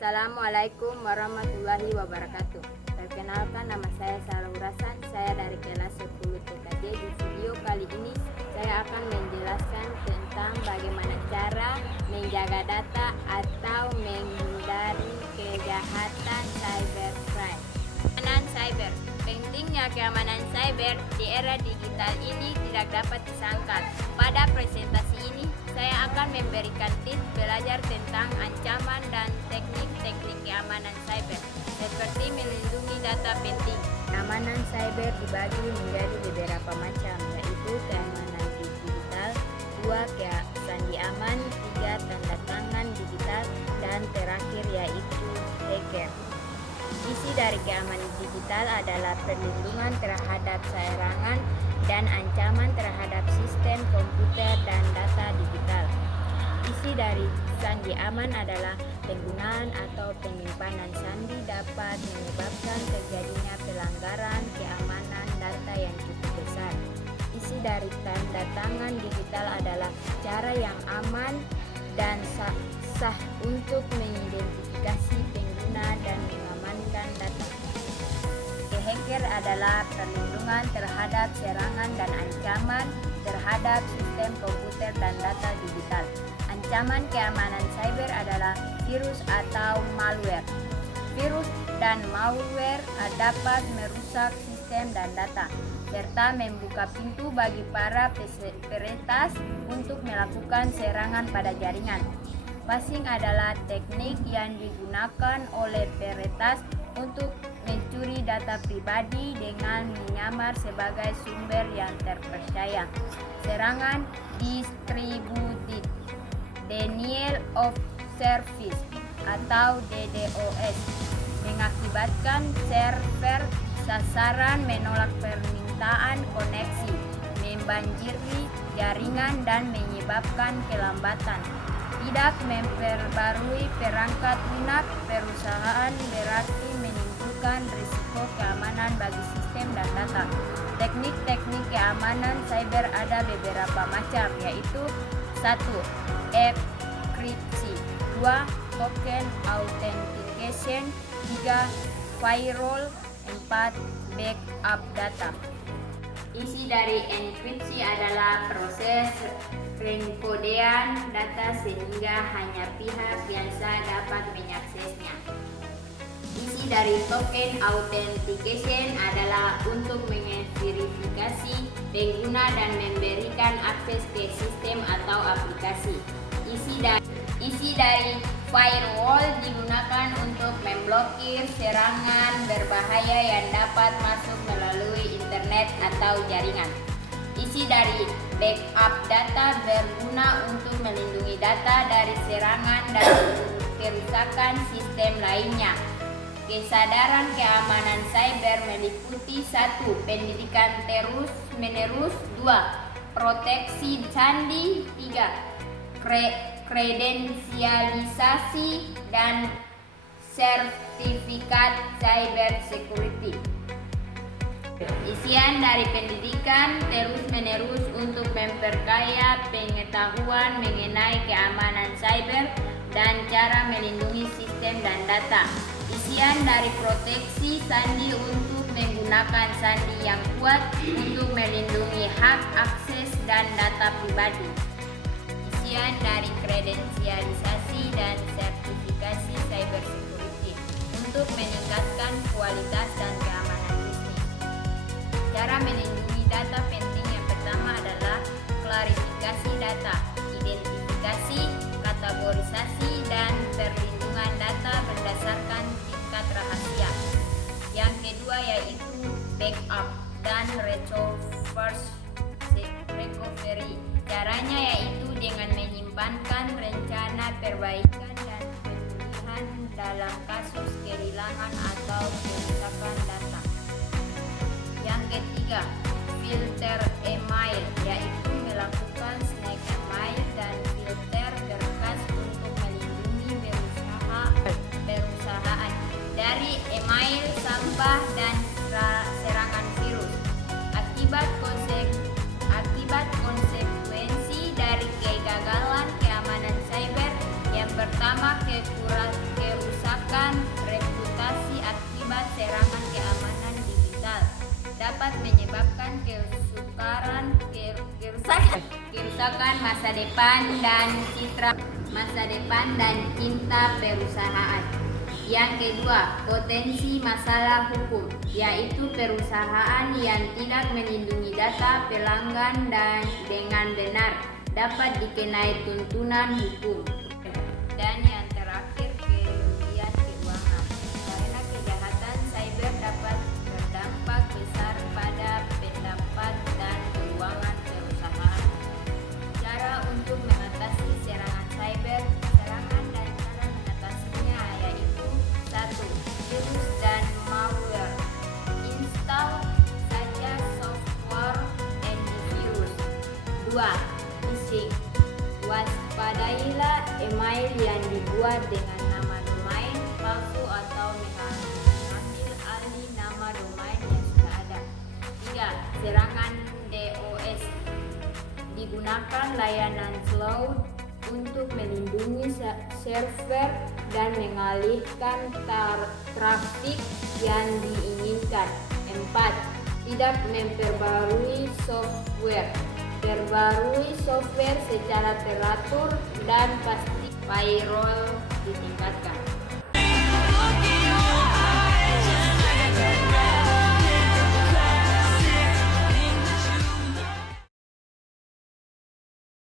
Assalamualaikum warahmatullahi wabarakatuh. Perkenalkan, nama saya Salahur Hasan. Saya dari kelas 10 TKJ. Di video kali ini saya akan menjelaskan tentang bagaimana cara menjaga data atau menghindari kejahatan cybercrime. Keamanan cyber. Pentingnya keamanan cyber di era digital ini tidak dapat disangkal. Pada presentasi ini saya akan memberikan tips belajar tentang ancaman dan teknik-teknik keamanan cyber, seperti melindungi data penting. Keamanan cyber dibagi menjadi beberapa macam, yaitu keamanan digital, 2 sandi aman, 3 tanda tangan digital, dan terakhir yaitu hacker. Isi dari keamanan digital adalah perlindungan terhadap serangan dan ancaman terhadap sistem komputer dan data digital. Isi dari sandi aman adalah penggunaan atau penyimpanan sandi dapat menyebabkan terjadinya pelanggaran keamanan data yang cukup besar. Isi dari tanda tangan digital adalah cara yang aman dan sah untuk mengidentifikasi pengguna dan mengamankan data. Hacker adalah perlindungan terhadap serangan dan ancaman terhadap sistem komputer dan data digital. Ancaman keamanan cyber adalah virus atau malware. Virus dan malware dapat merusak sistem dan data, serta membuka pintu bagi para peretas untuk melakukan serangan pada jaringan. Phishing adalah teknik yang digunakan oleh peretas untuk mencuri data pribadi dengan menyamar sebagai sumber yang terpercaya. Serangan distributed denial of service atau DDoS mengakibatkan server sasaran menolak permintaan koneksi, membanjiri jaringan dan menyebabkan kelambatan. Tidak memperbarui perangkat lunak perusahaan berarti menimbulkan risiko keamanan bagi sistem dan data. Teknik-teknik keamanan cyber ada beberapa macam, yaitu 1. Enkripsi, 2. Token authentication, 3. Firewall, 4. Backup data. Isi dari enkripsi adalah proses pengkodean data sehingga hanya pihak yang sah dapat mengaksesnya. Isi dari token authentication adalah untuk memverifikasi pengguna dan memberikan akses ke sistem atau aplikasi. Isi dari firewall digunakan untuk memblokir serangan berbahaya yang dapat masuk melalui internet atau jaringan. Isi dari backup data berguna untuk melindungi data dari serangan dan kerusakan sistem lainnya. Kesadaran keamanan cyber meliputi 1. Pendidikan terus-menerus, 2. Proteksi sandi, 3. Kredensialisasi dan sertifikat cyber security. Isian dari pendidikan terus-menerus untuk memperkaya pengetahuan mengenai keamanan cyber dan cara melindungi sistem dan data. Isian dari proteksi sandi untuk menggunakan sandi yang kuat untuk melindungi hak akses dan data pribadi. Isian dari kredensialisasi dan sertifikasi cyber security untuk meningkatkan kualitas dan keamanan bisnis. Cara melindungi data penting yang pertama adalah klarifikasi data, identifikasi, kategorisasi, dan perlindungan data berdasarkan tingkat rahasia. Yang kedua yaitu backup dan reverse recovery. Caranya yaitu dengan menyimpankan rencana perbaikan dan pemulihan dalam kasus kehilangan atau kerusakan data. Yang ketiga, filter email, yaitu melakukan snack email dan filter berkas untuk melindungi perusahaan dari email sampah dan serangan virus. Akibat konsekuensi dari kegagalan keamanan cyber, yang pertama kerusakan menyebabkan kerusakan masa depan dan citra masa depan dan cinta perusahaan. Yang kedua, potensi masalah hukum, yaitu perusahaan yang tidak melindungi data pelanggan dan dengan benar dapat dikenai tuntunan hukum. Dan yang terakhir, kerugian keuangan. Karena kejahatan cyber dapat berdampak besar pada pendapat dan keuangan perusahaan. Cara untuk mengatasi serangan cyber, serangan dan cara mengatasinya yaitu: 1. Virus dan malware. Install saja software antivirus. 2. Phishing. Waspadailah email yang dibuat dengan nama domain palsu atau mengambil alih nama domain yang sudah ada. 3. Serangan DOS. Digunakan layanan cloud untuk melindungi server dan mengalihkan trafik yang diinginkan. 4. Tidak memperbarui software. Perbarui software secara teratur dan pasti firewall ditingkatkan.